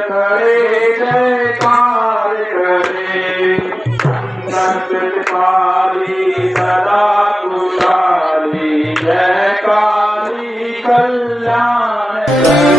खड़े जयकार करे, प्रतिपाली सदा कुशाली, जय काली कल्याण करे।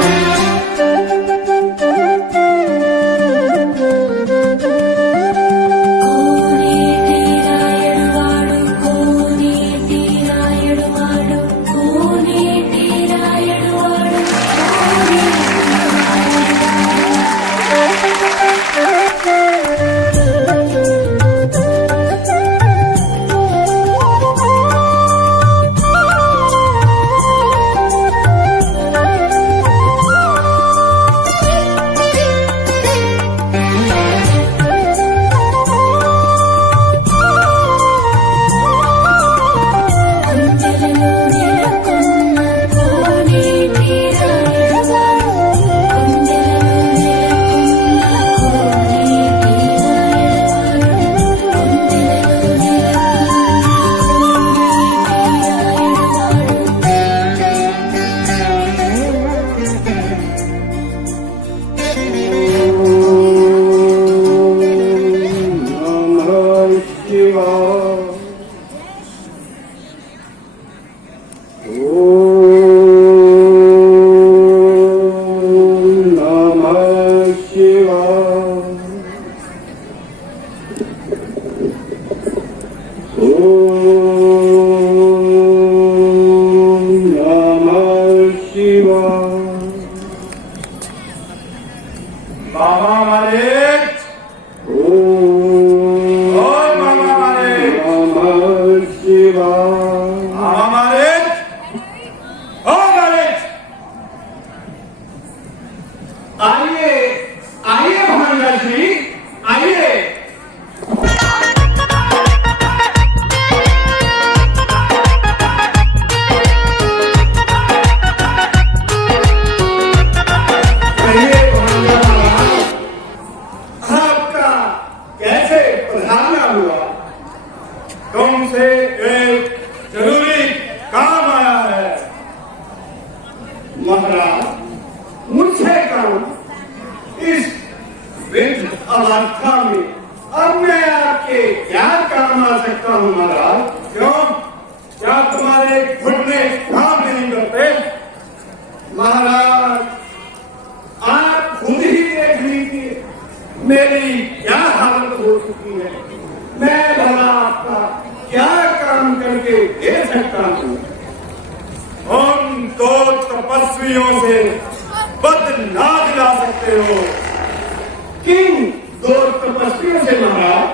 तुमसे एक जरूरी काम आया है। महाराज, मुझे काम इस वृद्ध अवस्था में अब मैं आपके क्या काम आ सकता हूँ महाराज? क्यों? क्या तुम्हारे घुटने काम नहीं करते? महाराज, आप खुद ही देख लीजिए मेरी क्या हालत हो चुकी है। मैं भला आपका क्या काम करके दे सकता हूँ? उन दो तपस्वियों से बदनाम ला सकते हो। किन दो तपस्वियों से महाराज?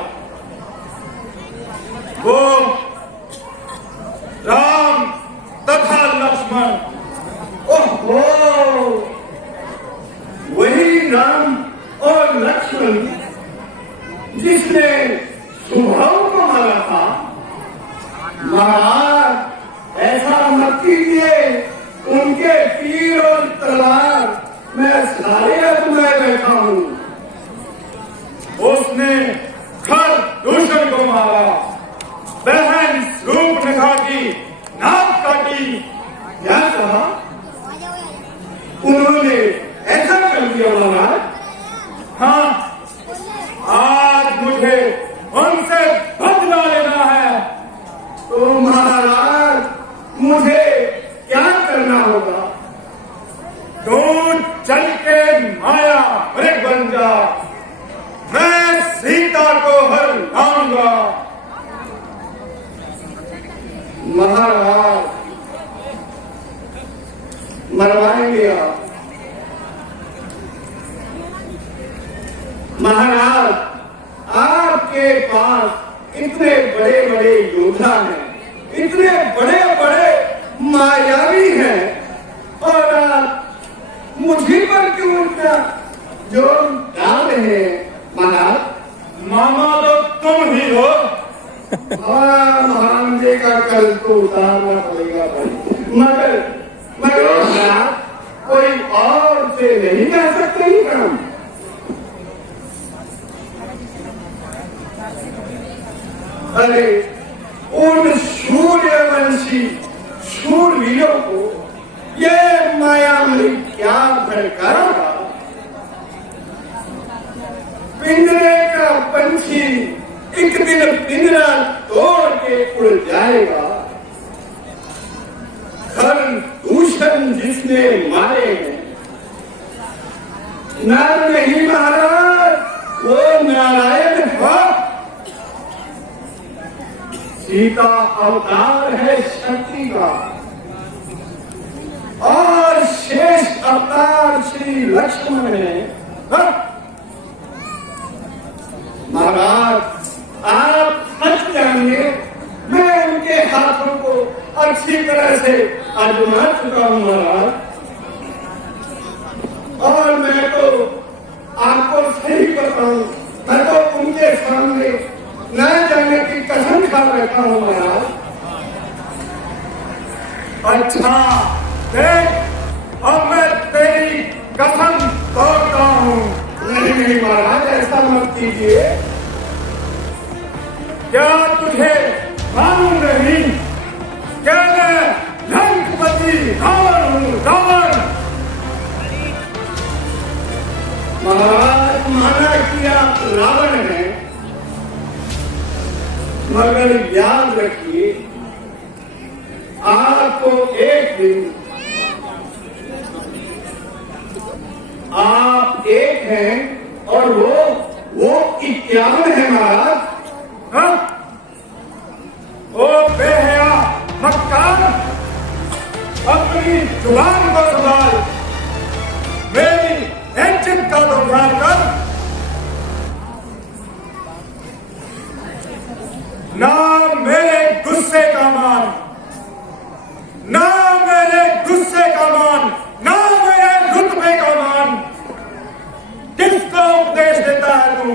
वो राम तथा लक्ष्मण। ओहो, वही राम और लक्ष्मण जिसने सुभाव को मारा था। महाराज, ऐसा मत कीजिए, उनके तीर और तलवार मैं सारे अब मैं बैठा हूँ। उसने खर दूषण को मारा, बहन रूपरेखा की नाक काटी। क्या कहा? उन्होंने ऐसा कर दिया महाराज? हाँ, आज मुझे उनसे बदला लेना है। तो महाराज, मुझे क्या करना होगा? तू चल के माया मृग बन जा, मैं सीता को हर लाऊंगा। महाराज, मरवाएंगे आप? महाराज, आपके पास इतने बड़े बड़े योद्धा हैं, इतने बड़े बड़े मायावी हैं, और आप मुझे पर क्यों इतना जोर डाल रहे हैं? महाराज, मामा तो तुम ही हो। भांजे का कल तो उतारना पड़ेगा भाई, मगर कोई और से नहीं कर सकते ही काम। अरे, उन सूर्यवंशी शूरवीरों को ये माया में क्या भड़का? नर नहीं महाराज, वो नारायण है। सीता अवतार है शक्ति का और शेष अवतार श्री लक्ष्मण है। महाराज आप सच जानिए, मैं उनके हाथों को अच्छी तरह से आजमा चुका हूं महाराज, और मैं तो आपको सही बताऊं, मैं तो उनके सामने न जाने की कसम खा बैठा हूं महाराज। अच्छा देख, अब मैं तेरी कसम तोड़ता हूं। नहीं नहीं महाराज, ऐसा मत कीजिए। क्या तुझे मालूम नहीं क्या मैं लंकापति रावण हूं, रावण। महाराज माना कि आप रावण हैं, मगर याद रखिए आपको एक दिन आप एक हैं और वो 51 है महाराज। हाँ? ओ बेहया मक्कार, अपनी जुबान को संभाल, मेरी इज्जत का तो ध्यान कर। ना मेरे गुस्से का मान, ना मेरे गुस्से का मान, ना मेरे रुतबे का मान, किसका उपदेश देता है तू?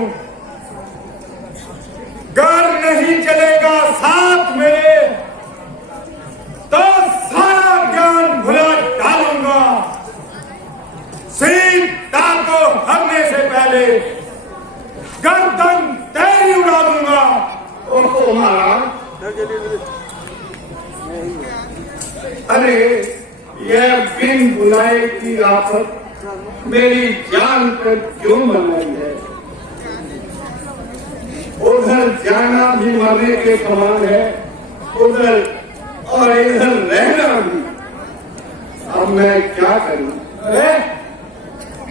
घर नहीं चलेगा साथ मेरे तो सारा ज्ञान भुला डालूंगा। सीता को हरने से पहले गर्दन तेरी उड़ा दूंगा। ओहो महाराज, अरे यह बिन बुलाए की आफत मेरी जान पर क्यों बनाई है? उधर जाना भी मरने के समान है, उधर और इधर रहना भी। अब मैं क्या करूं?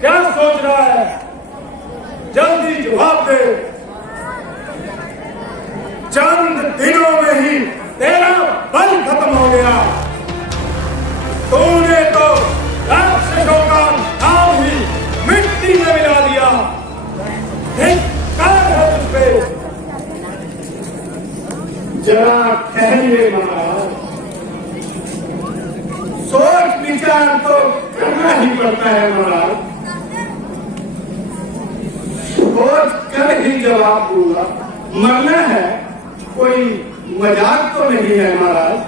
क्या सोच रहा है? जल्दी जवाब दे। चंद दिनों में ही तेरा बल खत्म हो गया। तूने तो राक्षसों का नाम ही मिट्टी में मिला दिया। धिक्कार है तुझ पे। जरा ठहरिए महाराज, सोच विचार तो करना ही पड़ता है महाराज। सोच कर ही जवाब दूंगा। मरना है, कोई मजाक तो नहीं है महाराज।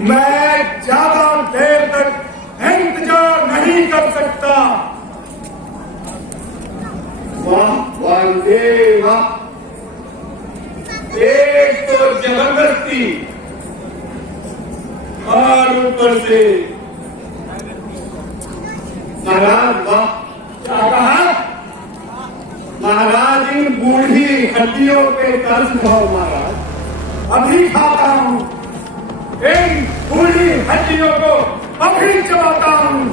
मैं ज्यादा देर तक इंतजार नहीं कर सकता। वाह वाह वाह, एक तो जबरदस्ती और ऊपर से महाराज। वाह, क्या कहा महाराज? इन बूढ़ी हड्डियों पे कर्ज खाओ महाराज। अभी खाता हूं, इन बूढ़ी हड्डियों को अभी चबाता हूं।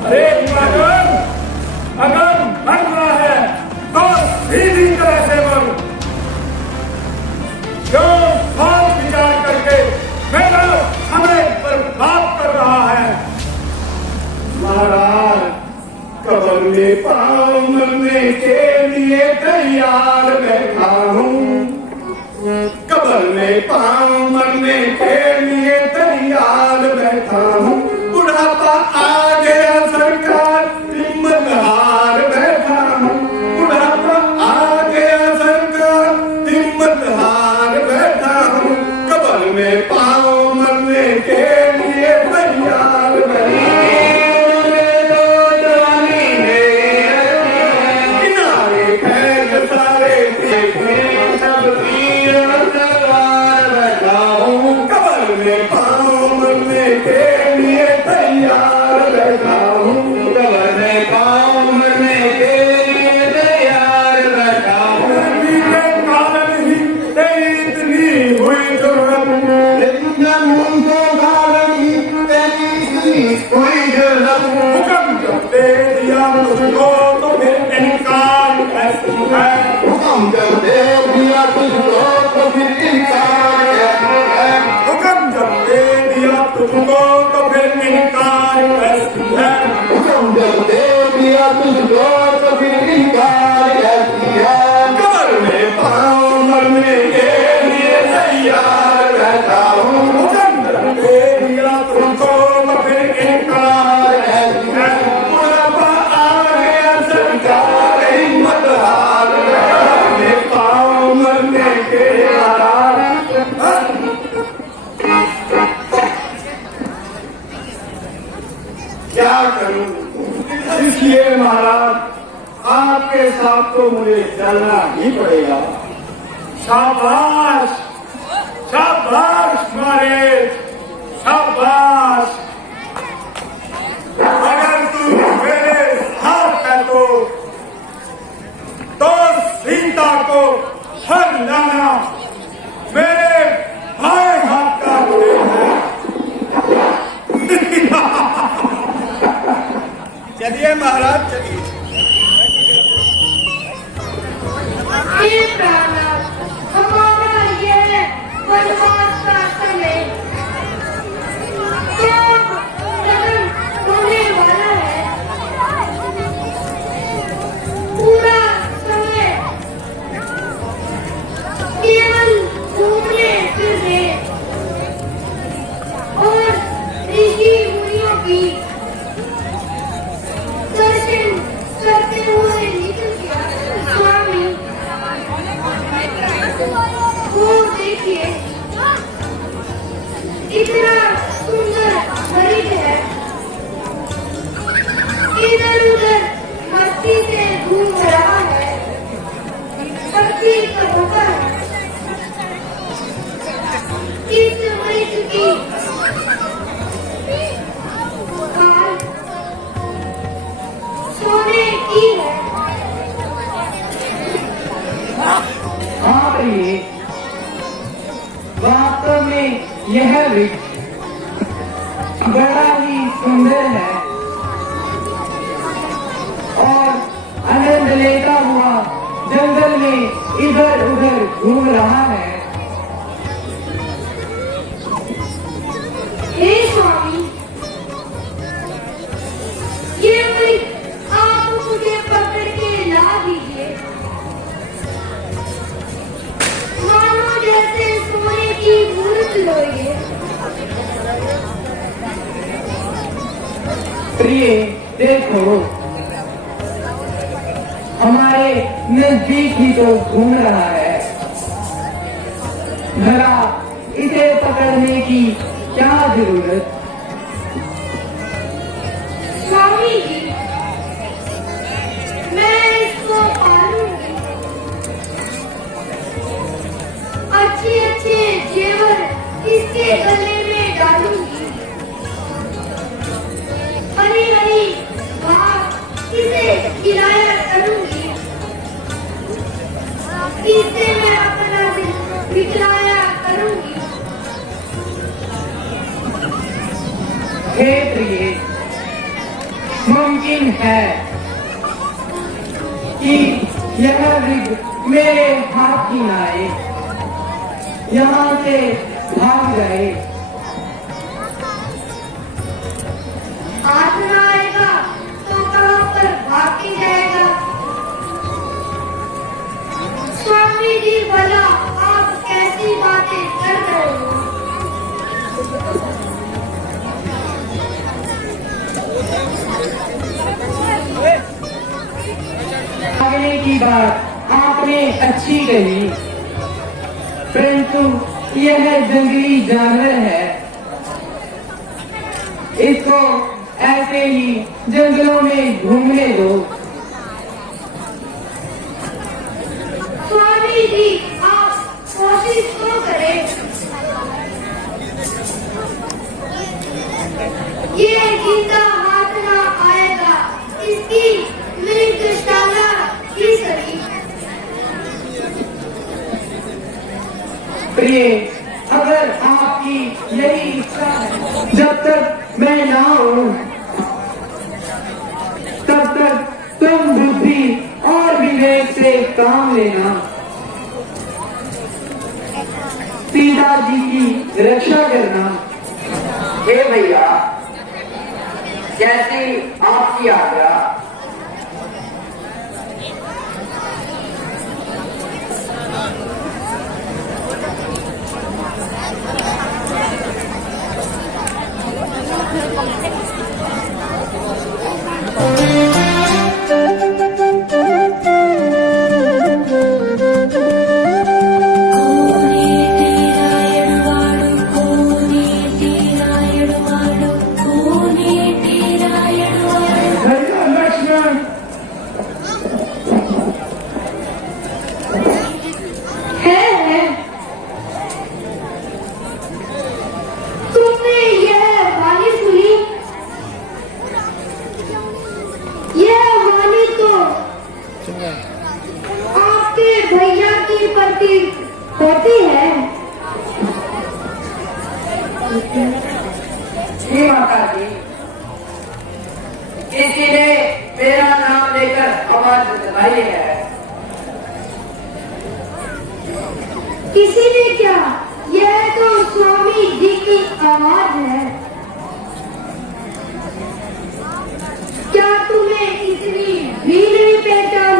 अरे अगर मरना है तो सीधी तरह से मर। जो सोच विचार करके मेरा समय बर्बाद कर रहा है। महाराज, कब्र में पांव मरने के लिए तैयार बैठा हूँ। कब्र में पांव मरने के लिए तैयार बैठा हूँ। बुढ़ापा आ गया सरकार, हिम्मत हार बैठा हूँ। बुढ़ापा आ गया सरकार, हिम्मत हार बैठा हूँ। कब्र में पांव मरने के लिए तैयार बैठा हूँ। कब्र में पांव मरने के लिए हुक्म जब दे दिया तुझको तो फिर इनकार कैसे है? हुक्म जब दे दिया तुझको तो फिर इनकार कैसे है? हुक्म जब दे दिया तुझको तो फिर इनकार कैसे है? हुक्म जब दे दिया तुझको तो फिर इनकार कैसे है? कमर में पाँव मरने के लिए तैयार रहता हूँ। हुक्म जब दे दिया तुझको तो फिर इनकार कैसे है? बुढ़ापा आ गया सरकार हिम्मत हार गया, में पाँव मरने के आराम। क्या करूं? इसलिए महाराज आपके साथ तो मुझे चलना ही पड़ेगा। शाबाश शाबाश मारे शाबाश। अगर तू मेरे हाथ है तो सीता को हर लाना मेरे भाई हाथ का खेल है। चलिए महाराज चलिए। हे प्राणनाथ, हमारा यह वनवास का समय कब खत्म होने वाला है? पूरा समय केवल घूमने फिरने और ऋषि मुनियों की दर्शन करते हुए निकल गया। स्वामी, वो देखिए, इतना सुंदर हरित है, इधर उधर मस्ती से घूम रहा है, पक्षी कबूतर है। इस मृत की खाल सोने की है। हाँ प्रिय, वास्तव में यह वृक्ष बड़ा ही सुंदर है और आनंद लेता हुआ जंगल में इधर उधर घूम रहा है। हे स्वामी, ये वृक्ष आप मुझे पकड़ के ला दीजिए। मानो जैसे सोने की मूर्त लोगे। प्रिय देखो, हमारे नजदीक ही तो घूम रहा है, भला इसे पकड़ने की क्या जरूरत? स्वामी जी, मैं इसको पालूंगी, अच्छे अच्छे जेवर इसके गले में डालूंगी, हरी हरी घास इसे खिलाया करूंगी, इससे मैं अपना दिल बिखराया करूंगी। हे प्रिय, मुमकिन है कि यह वृक्ष मेरे हाथ की न आए, यहाँ से भाग जाए। हाथ न आएगा तो कहाँ पर भाग के जाएगा? स्वामी जी, भला आप कैसी बातें कर रहे हो? भागने की बात आपने अच्छी कही, परंतु यह जंगली जानवर है, इसको ऐसे ही जंगलों में घूमने दो। स्वामी जी, आप कोशिश तो करें। ये जिंदा हाथ ना आएगा, इसकी मृगशाला ही सही। प्रिय, अगर आपकी यही इच्छा है, जब तक मैं ना हूँ काम लेना, पिताजी की रक्षा करना। हे भैया, जैसी आपकी आज्ञा। भैया लक्ष्मण, है तुमने यह वाणी सुनी? यह वाणी तो आपके भैया की प्रति होती है। जी माता जी, किसी ने मेरा नाम लेकर आवाज लगाई है। किसी ने क्या? यह तो स्वामी जी की आवाज है। क्या तुम्हें इतनी भी नहीं पहचान?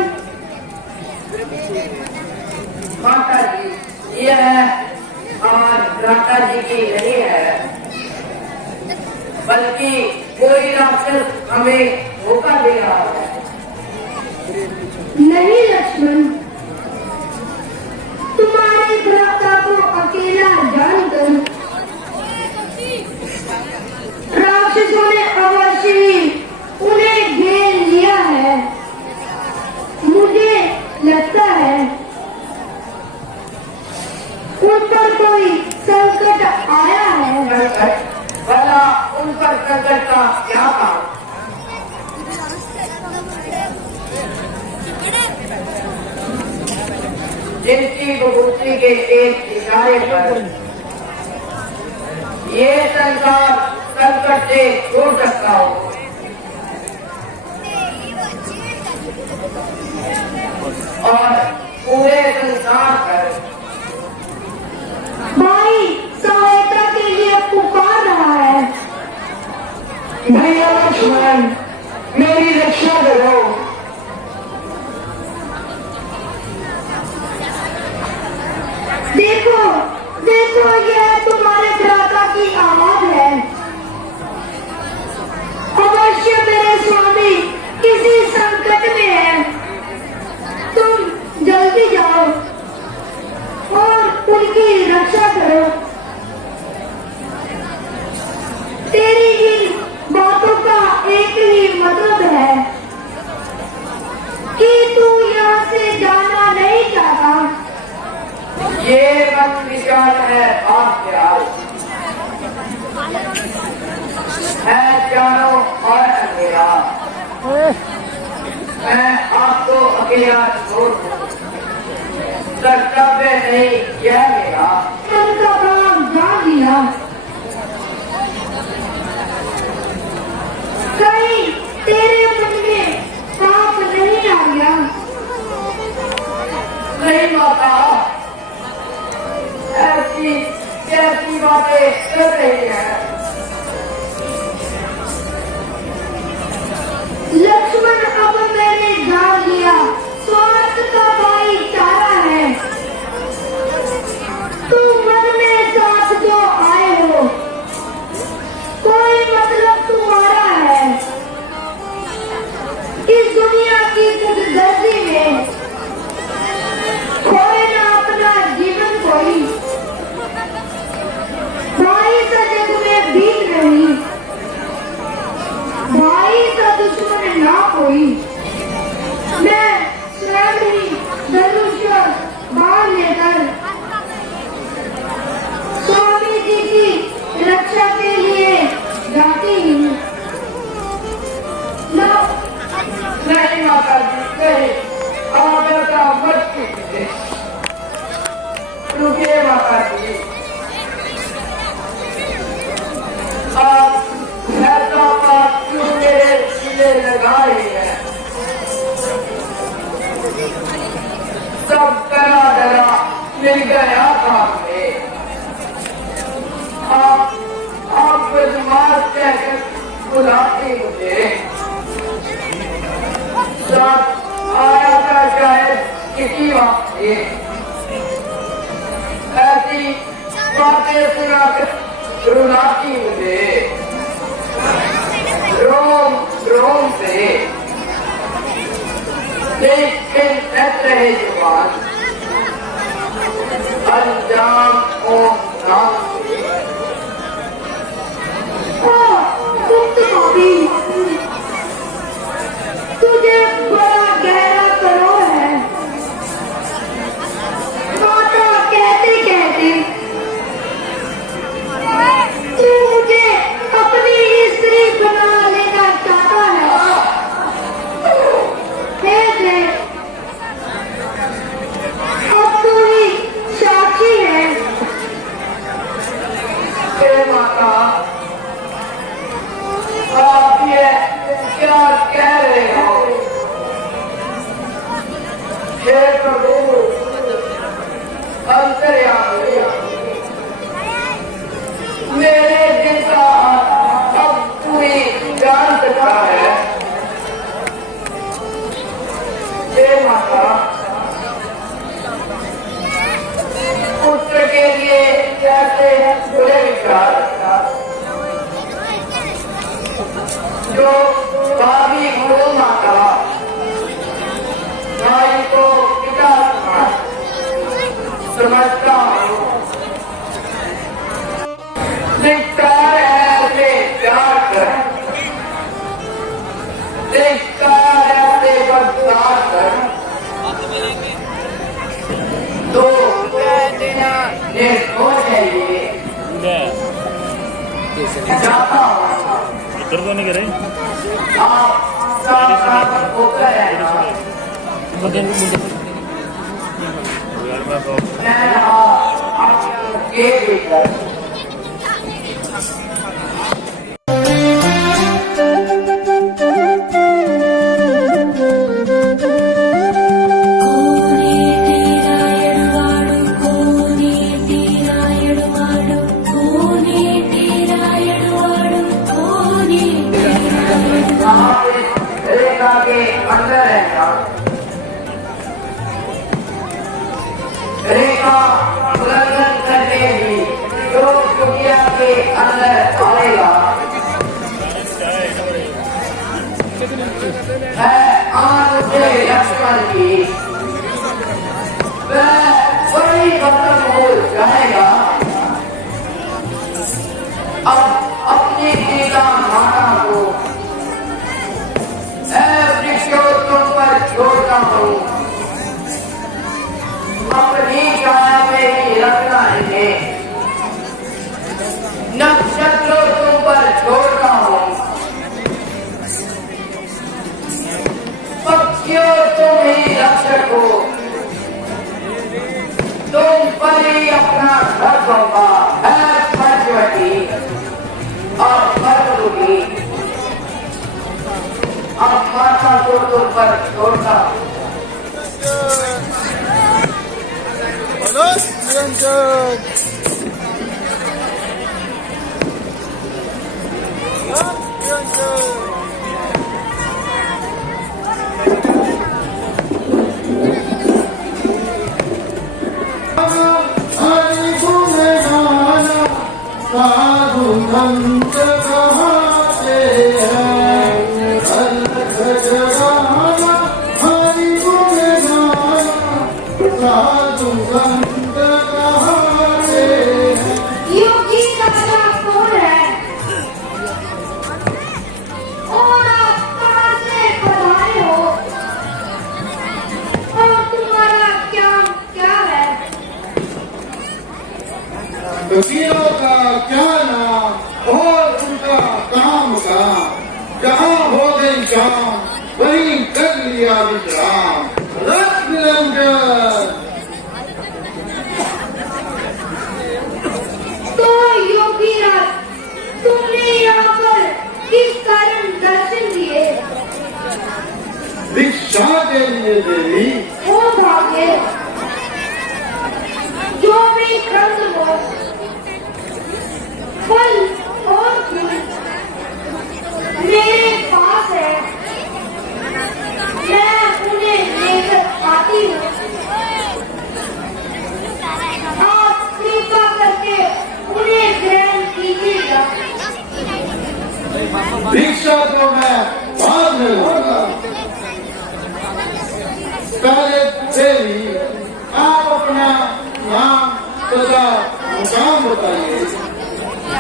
माता जी, यह आवाज माता जी की नहीं है, बल्कि कोई राक्षस हमें धोखा दे रहा है। नहीं लक्ष्मण, तुम्हारे भ्राता को अकेला जानकर राक्षसों ने अवश्य ही उन्हें घेर लिया है। मुझे लगता है उन पर कोई संकट आया है। भला उन पर संकट का क्या काम? जिनकी विभूति के एक इशारे पर ये संसार संकट से छूट सकता हो। और पूरे संसार पर भाई सहायता के लिए पुकार रहा है। भैया लक्ष्मण, मेरी रक्षा करो। देखो देखो, यह तुम्हारे भ्राता की आवाज है। अवश्य मेरे स्वामी किसी संकट में है। तुम जल्दी जाओ और उनकी रक्षा करो। तेरी इन बातों का एक ही मतलब है कि तू यहाँ से जाना नहीं चाहता। ये मन विचार है आपके है चारों और अंधेरा। मैं आपको अकेला छोड़ दूं, कर्तव्य नहीं यह मेरा। उनका काम जान दिया। कहीं तेरे मन में पाप नहीं आ गया? नहीं माता, ऐसी कैसी बातें कर रही है। लक्ष्मण, अब मैंने जान लिया स्वार्थ का भाईचारा है। तुम मन में साथ जो आए हो, कोई मतलब तुम्हारा है। इस दुनिया की गुदगर्दी में खोए ना अपना जीवन कोई। भाई सा जग में बीत रही, भाई सा दुश्मन ना कोई। मैं स्वयं ही धनुष बाण लेकर स्वामी जी की रक्षा के लिए जाती हूँ। नहीं माता जी, नहीं, आप ऐसा मत कीजिए। रुकिए माता जी, आप ऐसा बात क्यों मेरे सीने लगा रही है? गया काम में आप बदमाश कहकर बुलाते मुझे साथ आया था शायद किसी वक्त से ऐसी बातें सुनाकर रुलाती मुझे रोम रोम से लेकिन रहे जुबान अंजाम ओम नाम तुम तो काबिल तुझे बड़ा गहरा करो है माता कहते कहते तू मुझे अपनी स्त्री बना लेना चाहता है अब तू ही साक्षी है माता आप ये क्या कह रहे हो हे प्रभु अंतर्यामी मेरे दिल का अब तू ही जान सकता है हे माता पुत्र के लिए कैसे बुरे विचार जो भाभी को माता भाई को पिता समझता हूँ धिक्कार ऐसे प्यार कर धिक्कार ऐसे बर्दाश्त कर तो निर्दोष है ये जाता हूँ इधर तो नहीं करे आप साथ होकर है ना मैं आपके भीतर रेखा के अंदर रहना रेखा उल्लंघन करके भी जो दुनिया के अंदर आएगा है आन से लक्ष्मण की वह बड़ी खत्म हो जाएगा अब अपनी सीता माता को तुम पर छोड़ता हूँ अपनी छाया में ही रखना है नक्षत्रों तुम पर छोड़ता हूँ पक्षियों तुम ही रक्षक हो तुम पर ही अपना घर होगा है पंचवटी और भरतुकी अब माता को तुम पर छोड़ता योगी राजा कौन है और आप कहाँ से पधारे हो और तुम्हारा क्या है वकीलों का क्या नाम और उनका काम का जहाँ हो गई शाम वहीं कर लिया विश्राम रस निरंजन तो योगी राज तुमने यहाँ पर किस कारण दर्शन दिए भिक्षा के लिए देवी ओ भाग्य संग लो फल और फूल मेरे पास है, मैं उन्हें लेकर आती हूँ। आप कृपा करके उन्हें ग्रहण कीजिएगा। भिक्षा तो मैं बाद में लूंगा, पहले देवी आप अपना नाम तथा मुकाम बताइए।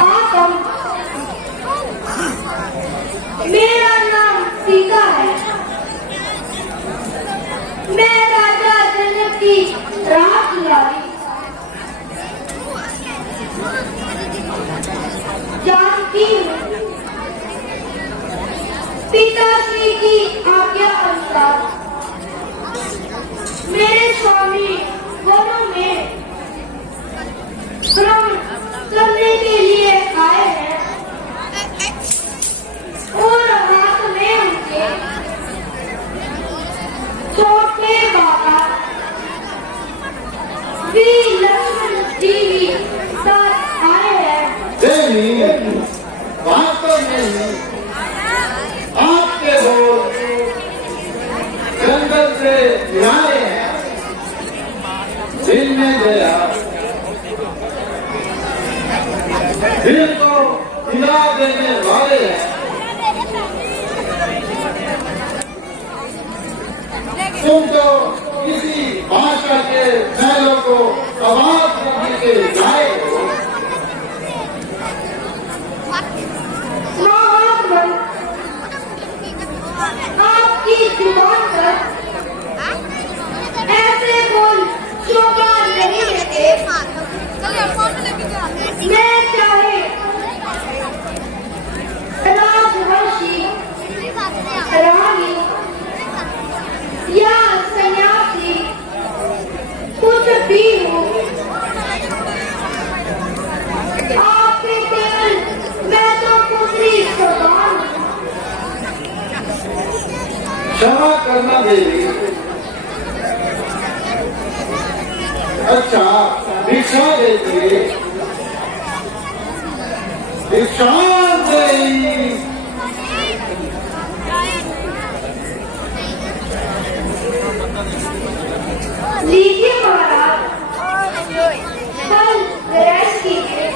आतम, मेरा नाम सीता है। मैं राजा जनक की राजकुमारी जानकी हूँ। पिताश्री की आज्ञा अनुसार मेरे स्वामी वनों में भ्रमण करने के लिए आए हैं और हाथ में उनके छोटे बाबा श्री लक्ष्मण जी भी साथ आए हैं। देवी वास्तव में आपके बोल जंगल से न्याय है, दिल में गया दिल को हिला देने वाले हैं। तुम तो किसी भाषा के शैलों को आवाज देने के लायक हो। महात्मन, आपकी जुबान पर ऐसे बोल शोभा नहीं देते। मैं चाहे राजवंशी रानी या सन्यासी कुछ भी हो, आपके केवल मैं तो पुत्री समान हूँ। क्षमा करना देवी। अच्छा, भिक्षा देती भिक्षा देवी। लीजिए महाराज, फल ग्रहण कीजिए।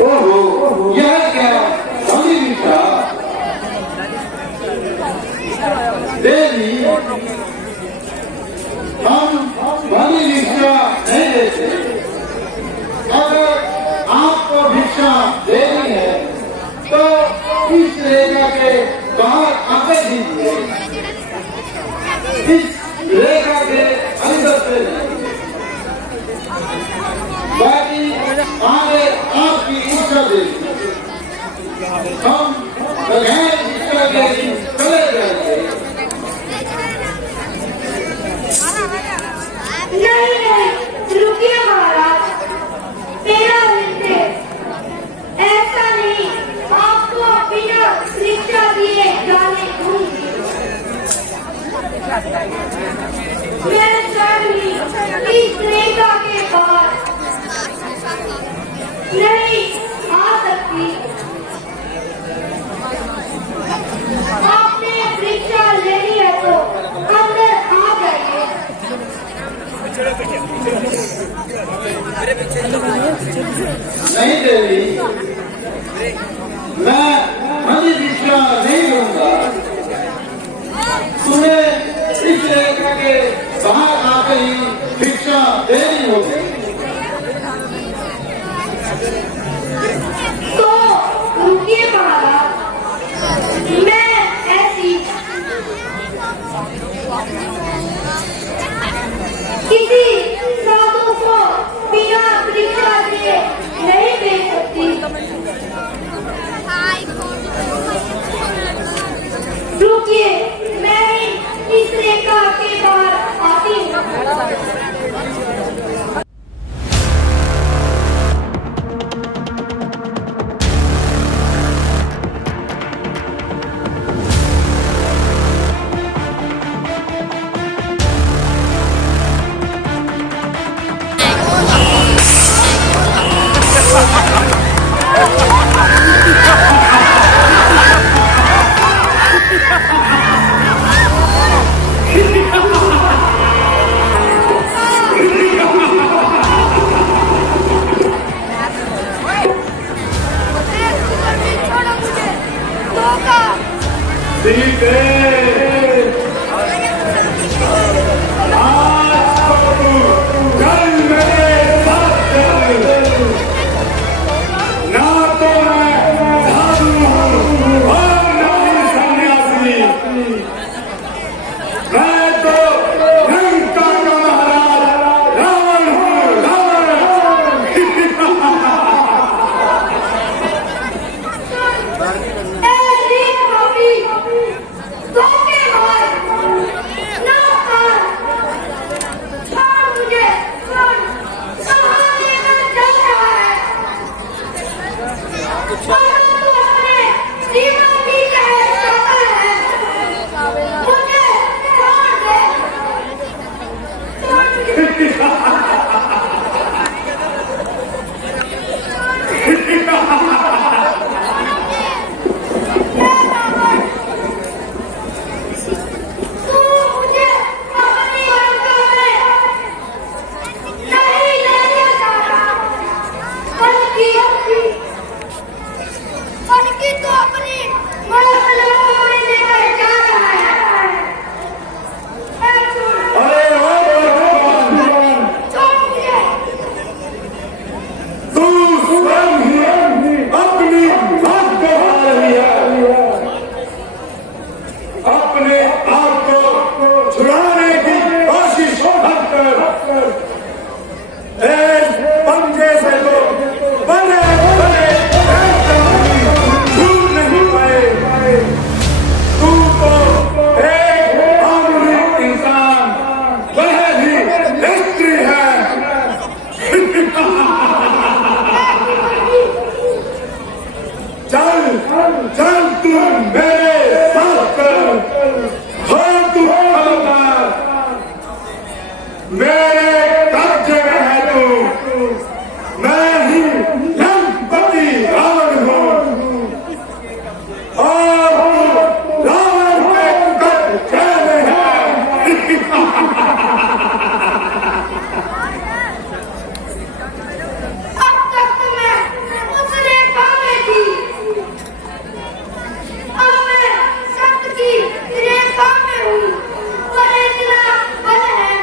ओहो, यह क्या भली भिक्षा देवी। हम भली भिक्षा नहीं देते। अगर आपको भिक्षा देनी है तो इस रेखा के बाहर आकर दीजिए, इस रेखा के अंदर से नहीं। बाकी आगे आपकी इच्छा देगी, हम बगैर इच्छा के चले जाएंगे। नहीं नहीं, रुकिए महाराज, मेरा निर्णय ऐसा नहीं। आपको बिना शिक्षा दिए जाने दूंगी। मैं स्वयं ही इस रेखा के बाहर नहीं आ सकती। आपने शिक्षा लेनी है तो अंदर आ जाइए। नहीं देवी, मैं भली भिक्षा नहीं लूंगा। तुम्हें इस रेखा के बाहर आकर ही भिक्षा देनी होगी। तो रुकिए महाराज, मैं ऐसी किसी साधु को बिना परीक्षा दिए नहीं दे सकती। रुकिए, मैं ही ठीक है, आज तो तू कल मेरे साथ चल, ना तो मैं साधु हूँ और ना ही सन्यासी, मैं तो लंका का महाराज रावण हूँ, रावण। चल तू मेरे साथ चल, हो तू अवतार, मेरे कब्जे में है तू, मैं ही लंकापति रावण हूँ और तू रावण के कब्जे में है। अब तक मैं उस रेखा में थी, अब मैं सत्य की रेखा में हूँ, और इतना बल है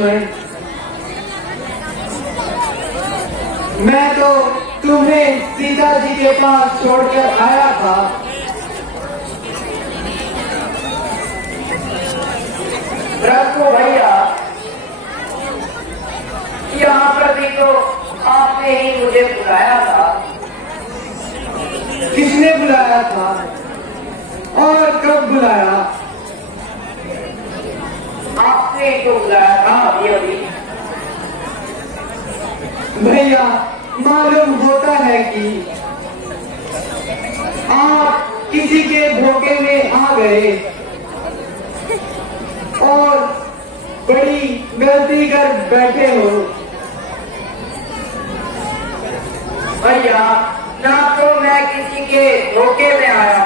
लक्ष्मण, मैं तो तुम्हें सीता जी के पास छोड़कर आया था। रघु भैया, यहाँ पर भी तो आपने ही मुझे बुलाया था। किसने बुलाया था और कब बुलाया? आपने ही तो बुलाया था अभी अभी। भैया, मालूम होता है कि आप किसी के धोखे में आ गए और बड़ी गलती कर बैठे हो। भैया, ना तो मैं किसी के धोखे में आया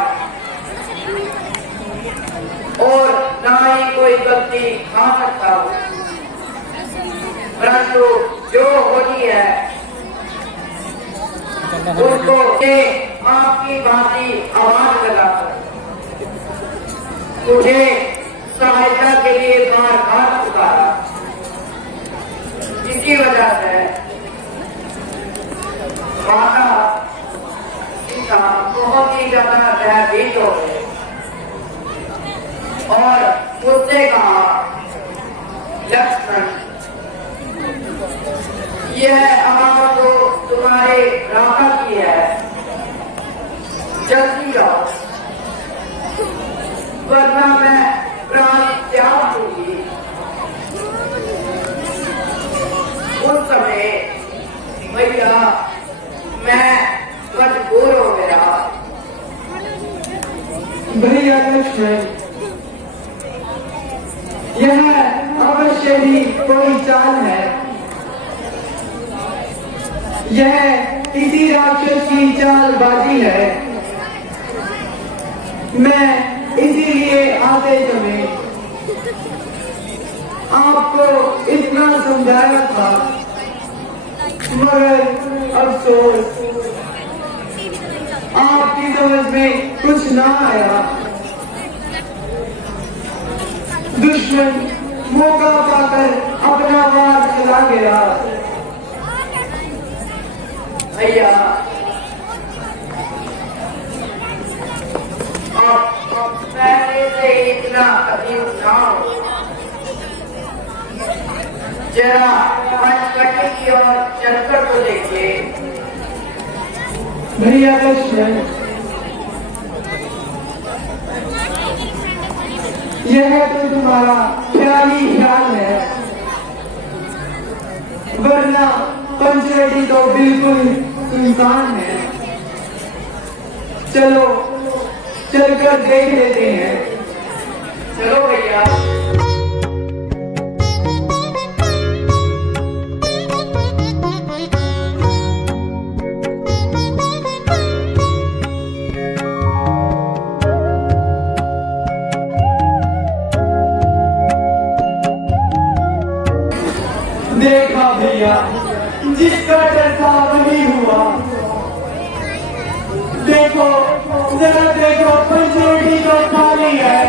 और ना ही कोई गलती खा सकता हूँ, परंतु जो होनी है उसको आपकी भांति आवाज लगाकर मुझे सहायता के लिए बार बार पुकारा। इसी वजह से माता सीता बहुत ही ज्यादा भयभीत हो गए और मुझसे कहा, लक्ष्मण, यह अमावस तो तुम्हारे राधा की है, जल्दी जाओ वरना मैं प्राण त्याग दूंगी। उस समय भैया मैं मजबूर हो गया। भैया लक्ष्मण, यह अवश्य ही कोई चाल है। यह किसी राक्षस की चालबाजी है। मैं इसीलिए आते समय आपको इतना समझाया था, मगर अफसोस आपकी समझ में कुछ ना आया। दुश्मन मौका पाकर अपना वार चला गया। भैया, पहले से इतना कभी ना हो, जरा पंचवटी की ओर चलकर तो देखिए। भैया लक्ष्मण, यह तो तुम्हारा ख्याली ख्याल है, वरना पंचवटी तो बिल्कुल सुनसान है। चलो चलकर देख लेते हैं। चलो भैया। देखा भैया, जिसका डर था वही हुआ। देखो जरा देखो, पंचवटी तो खाली है।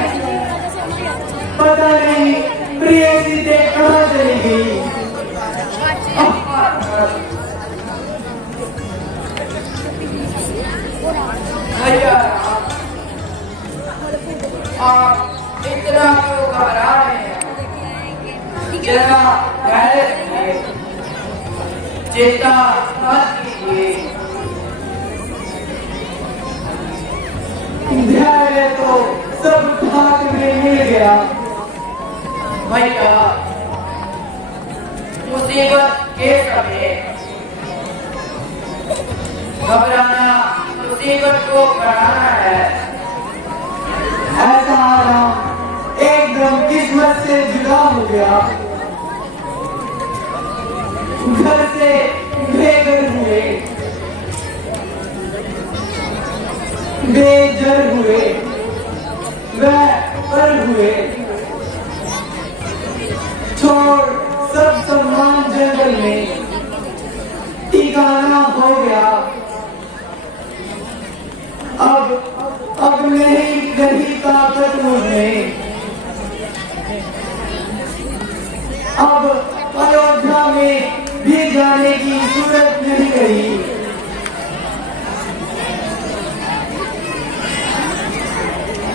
पता नहीं प्रिय सीते कहाँ चली गई। भैया, आप इतना क्यों घबरा रहे हैं? जरा धैर्य रखिए, चिंता मत कीजिए। धैर्य तो सब भाग में मिल गया। भैया, मुसीबत के समय घबराना मुसीबत को बढ़ाना है। ऐसा आराम एकदम किस्मत से जुदा हो गया। घर से बेघर हुए, बेजर हुए, वह पर हुए, छोड़ सब सम्मान जंगल में ठिकाना हो गया। अब नहीं ताकत मुझमें। अब अयोध्या में भी जाने की जरूरत नहीं रही।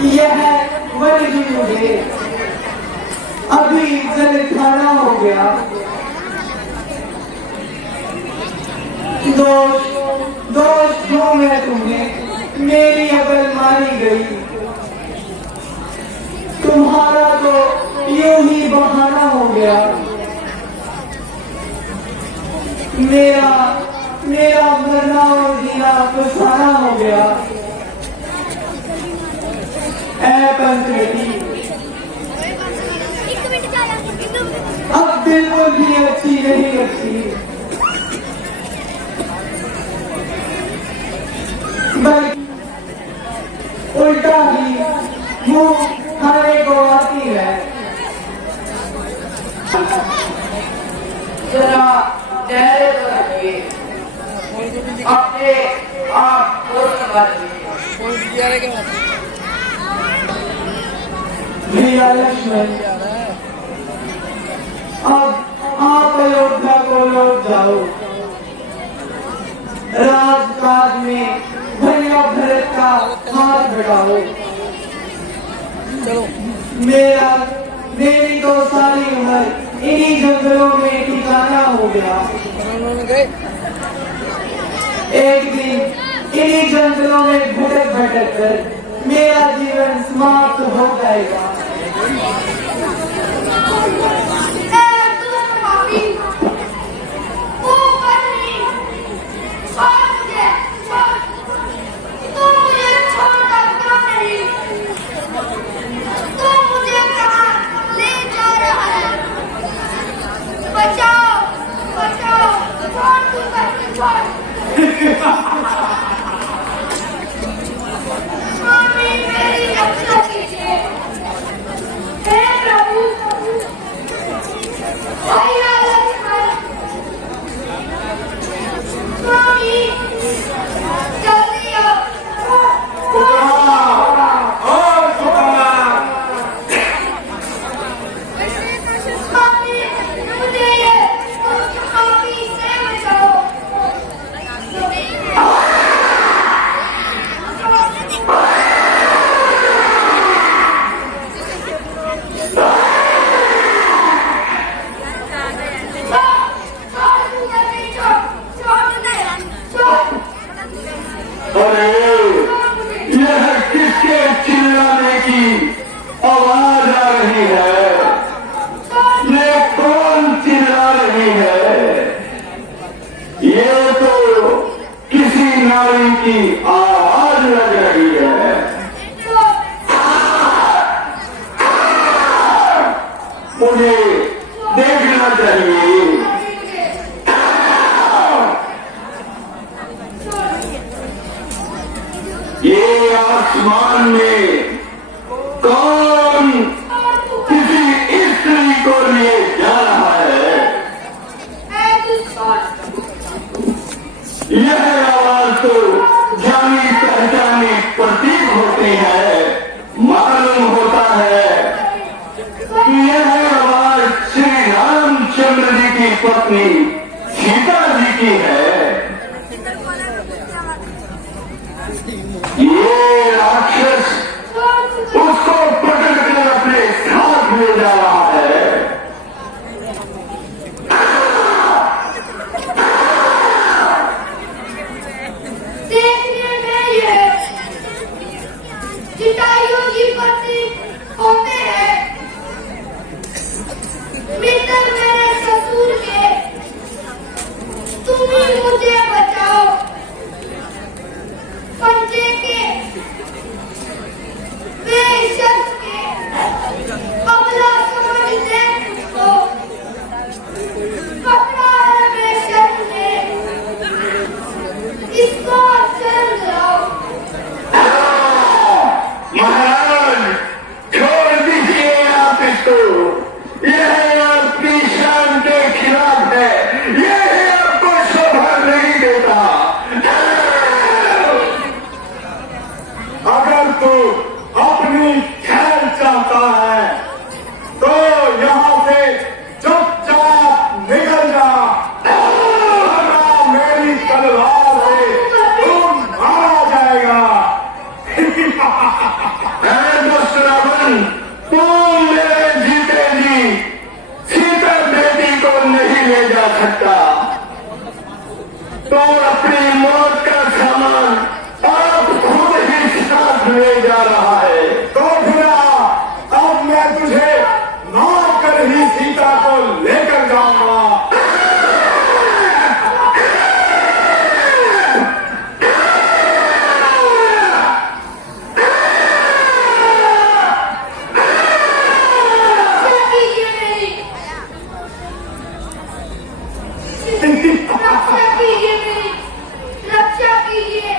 यह वन भी मुझे अभी जलखाना हो गया। दोष जो मैं तुम्हें मेरी अकल मारी गई। तुम्हारा तो यूं ही बहाना हो गया। मेरा मरना और जीना फसाना हो गया। ऐ पंचवटी अब बिल्कुल भी अच्छी नहीं लगती, बल्कि उल्टा ही मुंह खाने को आती है। जरा ठहरे तो रहिए, अपने आप को संभालिए। भैया लक्ष्मण, अब आप अयोध्या को लौट जाओ। राजकाज में भैया भरत का हाथ बढ़ाओ। मेरी तो सारी उम्र इन्हीं जंगलों में ठिकाना हो गया। एक दिन इन्हीं जंगलों में भटक भटक कर मेरा जीवन समाप्त हो जाएगा। स्वामी मेरी रक्षा कीजिए, हे प्रभु। भैया लक्ष्मण, स्वामी जल्दी आओ। स्वामी मुझे ये पापी से बचाओ। अरे यह किसके चिल्लाने की आवाज आ रही है? ये कौन चिल्ला रही है? ये तो किसी नारी की आवाज लग रही है। मुझे देखना चाहिए। ये आसमान में कौन किसी स्त्री को लिए जा रहा है? यह आवाज तो जानी पहचानी प्रतीक होती है। मालूम होता है कि यह आवाज श्री रामचंद्र जी की पत्नी सीता जी की है। ये राक्षस उसको पकड़ कर अपने साथ ले जा रहा है। देखने में ये जटायु जी पति होते हैं, मित्र मेरे ससुर के। तुम ही मुझे बचाओ। पंजे के तो अपनी मौत का सामान आप खुद ही साथ ले जा रहा है। तो फिर अब मैं तुझे मार कर ही सीता को लेकर जाऊंगा। रक्षा कीजिए मेरी, रक्षा कीजिए।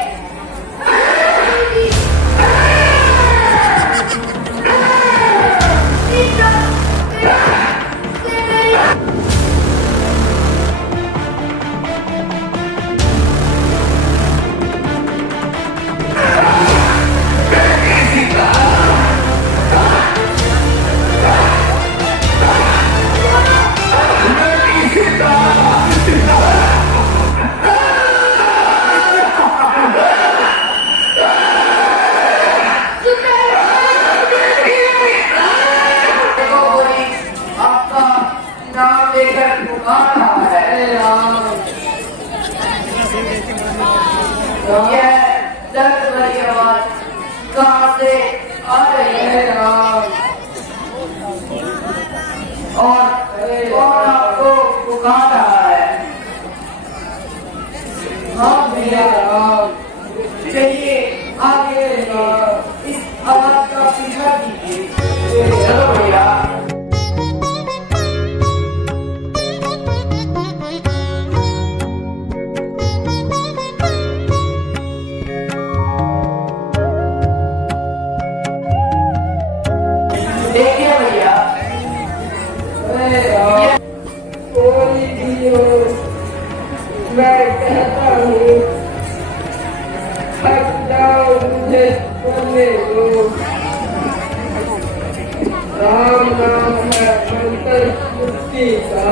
आपका नाम लेकर पुकार रहा है राम। यह दर्द भरी आवाज कहाँ से आ रही है राम? और कौन आपको पुकार रहा है? हाँ भैया राम, चलिए आगे इस आवाज का पीछा कीजिए। चलो भैया। देखिए भैया, कोई भी हो, मैं कहता हूँ हट जाओ, मुझे करने दो। राम नाम है मंत्र मुक्ति का,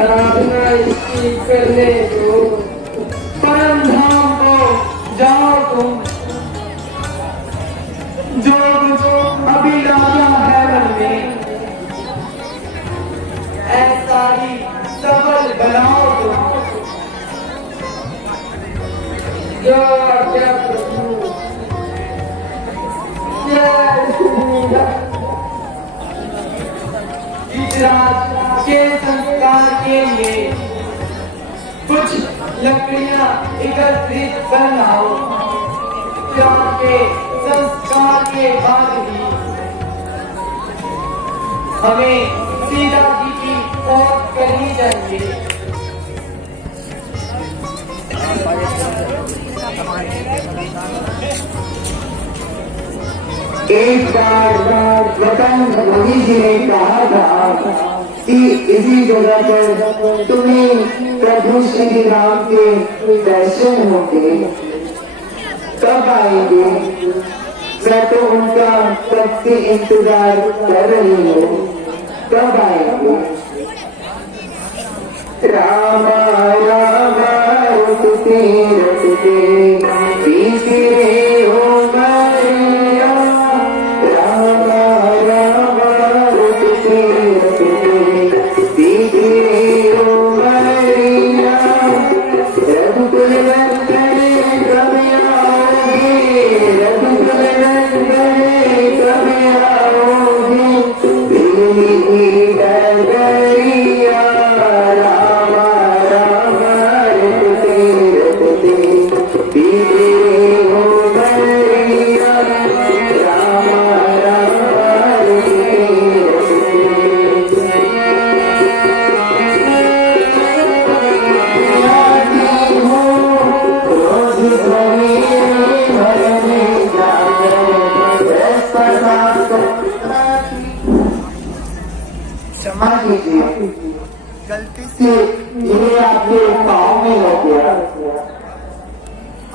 आराधना इसकी करने दो। परम धाम को जाओ तुम, जो कुछ अभी राजा है मन में, ऐसा ही सफल बनाओ तुम। जो आज्ञा प्रभु। जय श्री राम। गिरिराज के संस्कार के लिए कुछ लकड़ियां एकत्रित बनाओ, क्योंकि संस्कार के बाद ही हमें सीता जी की खोज करनी चाहिए। एक बार वतन मोदी जी ने कहा था कि इसी जगह पर तुम्हें प्रभु श्री राम के दर्शन होंगे। कब आएंगे? मैं तो उनका कब से इंतजार कर रही हूँ, कब आएंगे? रामा रामा रुकते रुकते बीते हो मैया, रामा रामा रुकते रुकते बीते हो मैया। रघुकुल नंदन कब आओगे, रघुकुल नंदन कब आओगे, दिल्ली डगरिया। रामा रामा रुकते रुकते बीते हो मैया, रामा रामा रुकते रुकते। जाती हूँ रोज सवेरे घर में जाकर रास्ता साफ करती। क्षमा कीजिए, गलती से ये आपके पाँव में लग गया।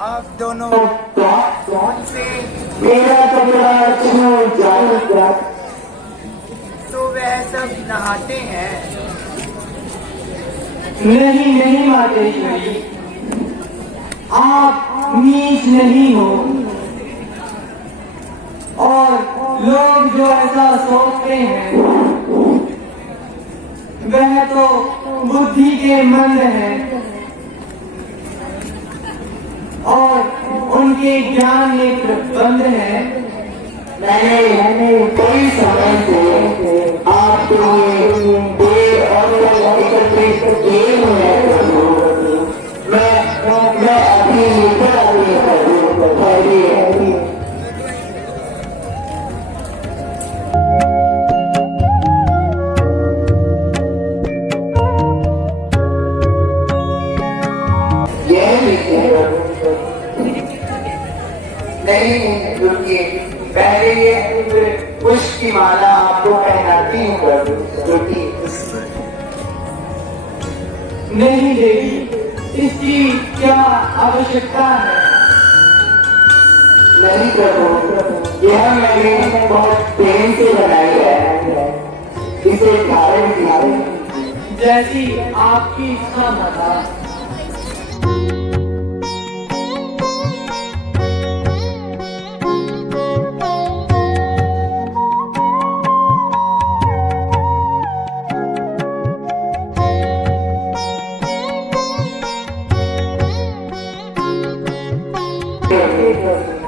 आप दोनों कौन से मेरा कपड़ा छूट जाएगा? तो वह सब नहाते हैं। नहीं नहीं मातेश्वरी, आप नीच नहीं हो, और लोग जो ऐसा सोचते हैं वह तो बुद्धि के मंद हैं और उनके ज्ञान नेत्र बंद हैं। मैंने कई समय से आपके लिए देर और एकत्रित किए हुए हैं प्रभु। मैं अभी लेकर आई हूँ प्रभु। नहीं रुकिए, पहले ये पुष्प की माला आपको पहनाती हूँ प्रभु। रुकिए। नहीं देवी, इसकी क्या आवश्यकता है? नहीं प्रभु, यह मैंने बहुत प्रेम से बनाई है, इसे धारण किया। जैसी आपकी इच्छा माता।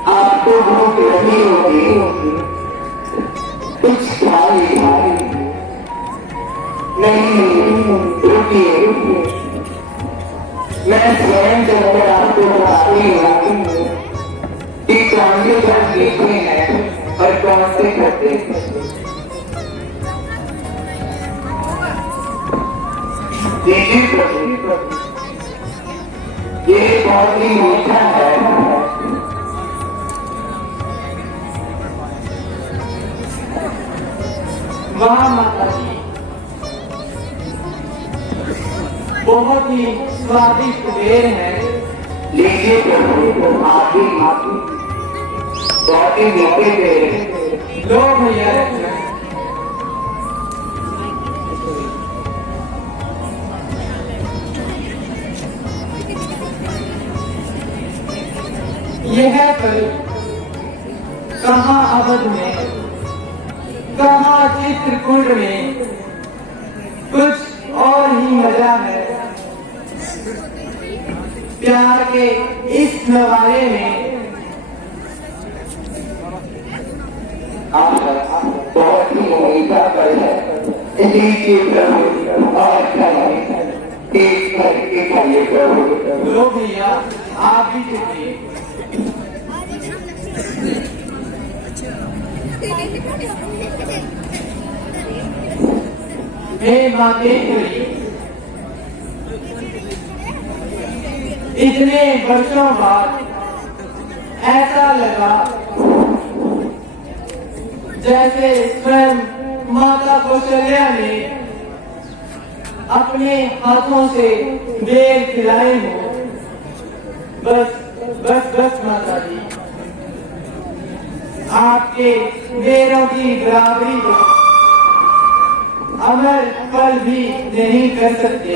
आपको भूख लगी होगी, कुछ खाई। नहीं रुकिए, मैं स्वयं चलकर आपको बताती हूँ कि कौन से खत लिखे हैं और कौन से खत्ते। देखिए प्रभु, ये बहुत ही मीठा है। वाह माता जी, बहुत ही स्वादिष्ट बेर है। लीजिए प्रभु, आप ही बहुत ही मीठे बेर हैं। लो भैया रक्षक। यह फल कहाँ अवध में, कहाँ चित्रकूट में कुछ और ही मजा है। प्यार के इस नवाले में आप बहुत ही मीठा फल है। लीजिए प्रभु और खाइए, एक भर के खाइए प्रभु। लो भैया, आप भी चलिए। हे मातेश्वरी, इतने वर्षों बाद ऐसा लगा जैसे स्वयं माता कौशल्या ने अपने हाथों से बेर खिलाए हो। बस बस बस माता जी, आपके बेरों की बराबरी को अमर फल भी नहीं कर सकते।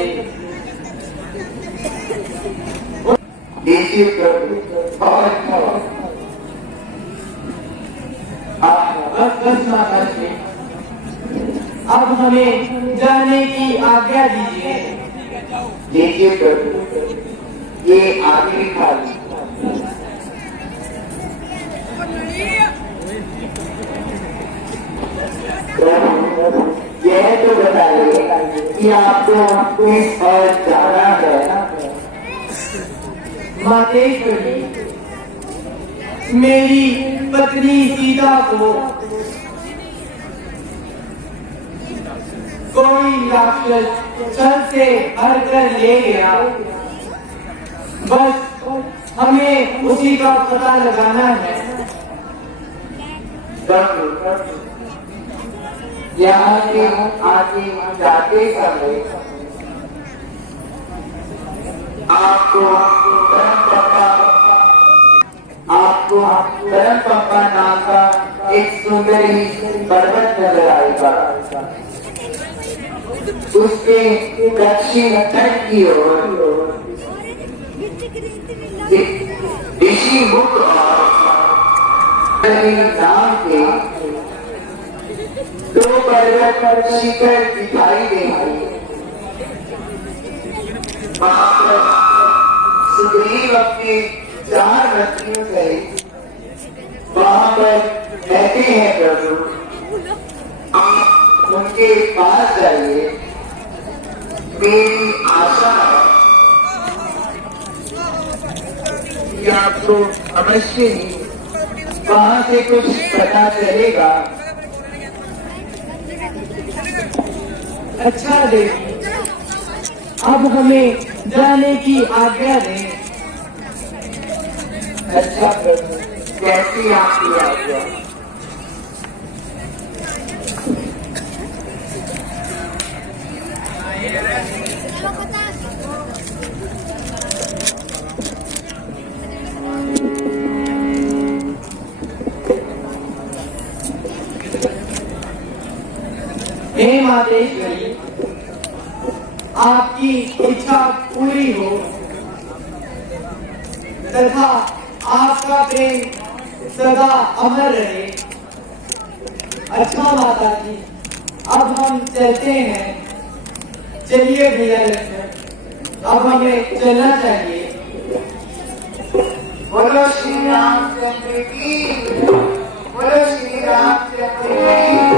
देखिए प्रभु और बस बस माता जी, अब हमें जाने की आज्ञा दीजिए। देखिए प्रभु, ये आखिरी थाली। यह तो बताइए कि आपको इस और जाना है। मातेश्वरी, मेरी पत्नी सीता को कोई राक्षस छल से हर कर ले गया। बस हमें उसी का पता लगाना है। यहाँ से आगे जाते समय आपको धर्म पप्पा नाम का एक सुंदर ही पर्वत नजर आएगा। उसके दक्षिण तट की ओर ऋषि मुख और नाम के दो पर्वत शिखर दिखाई देंगे। वहां पर सुग्रीव अपने 4 मंत्रियों सहित वहां पर रहते हैं प्रभु। आप उनके पास जाइए, मेरी आशा है कि आपको अवश्य ही वहां से कुछ पता चलेगा। अच्छा देवी, अब हमें जाने की आज्ञा दें। अच्छा प्रभु, कैसी आपकी आज्ञा। हे मातेश्वरी, आपकी इच्छा पूरी हो तथा आपका प्रेम सदा अमर रहे। अच्छा माता जी, अब हम चलते हैं। चलिए भैया लक्ष्मण, अब हमें चलना चाहिए। बोलो श्री रामचंद्र की, बोलो श्री रामचंद्र की।